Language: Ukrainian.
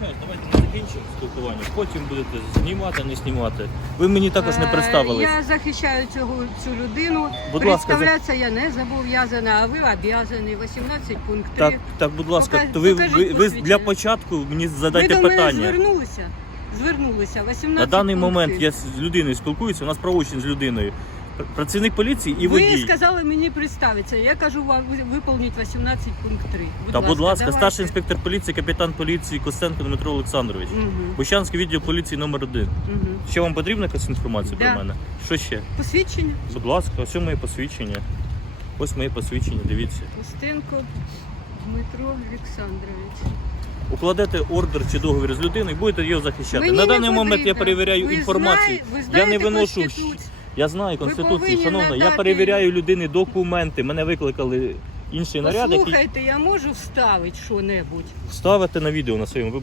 вибачаюсь, давайте ми закінчимо спілкування. Потім будете знімати, не знімати. Ви мені також не Е, представились. Я захищаю цього, цю людину. Будь ласка, за- Представлятися я не зобов'язана, а ви обов'язані. 18 пункт 3. Так, так, будь ласка, Пока- то ви, покажіть ви, ви посвідчення. для початку мені ви задайте до мене питання. звернулися. Звернулися. 18 На даний пункт момент 3. я з людиною спілкуюся, у нас правочин з людиною. Пр- Працівник поліції і Ви водій. сказали мені представитися. Я кажу вам виповніть 18 пункт 3. Та, будь ласка, давайте. старший інспектор поліції, капітан поліції Костенко Дмитро Олександрович. Мгм, Бущанський відділ поліції номер 1 мгм. Ще вам потрібна якась інформація Да. про мене? Що ще? Посвідчення? Будь ласка, ось моє посвідчення. Ось моє посвідчення, дивіться. Костенко Дмитро Олександрович. Укладете ордер чи договір з людиною, будете його захищати. Мені На даний момент я перевіряю Ви інформацію. знає- ви я не виношу. Конституцію? Я знаю конституцію, повинні шановна. Я надати- перевіряю людини документи. Мене викликали інший наряд, який Послухайте, я можу вставити що-небудь? ставите на відео на своєму. Ви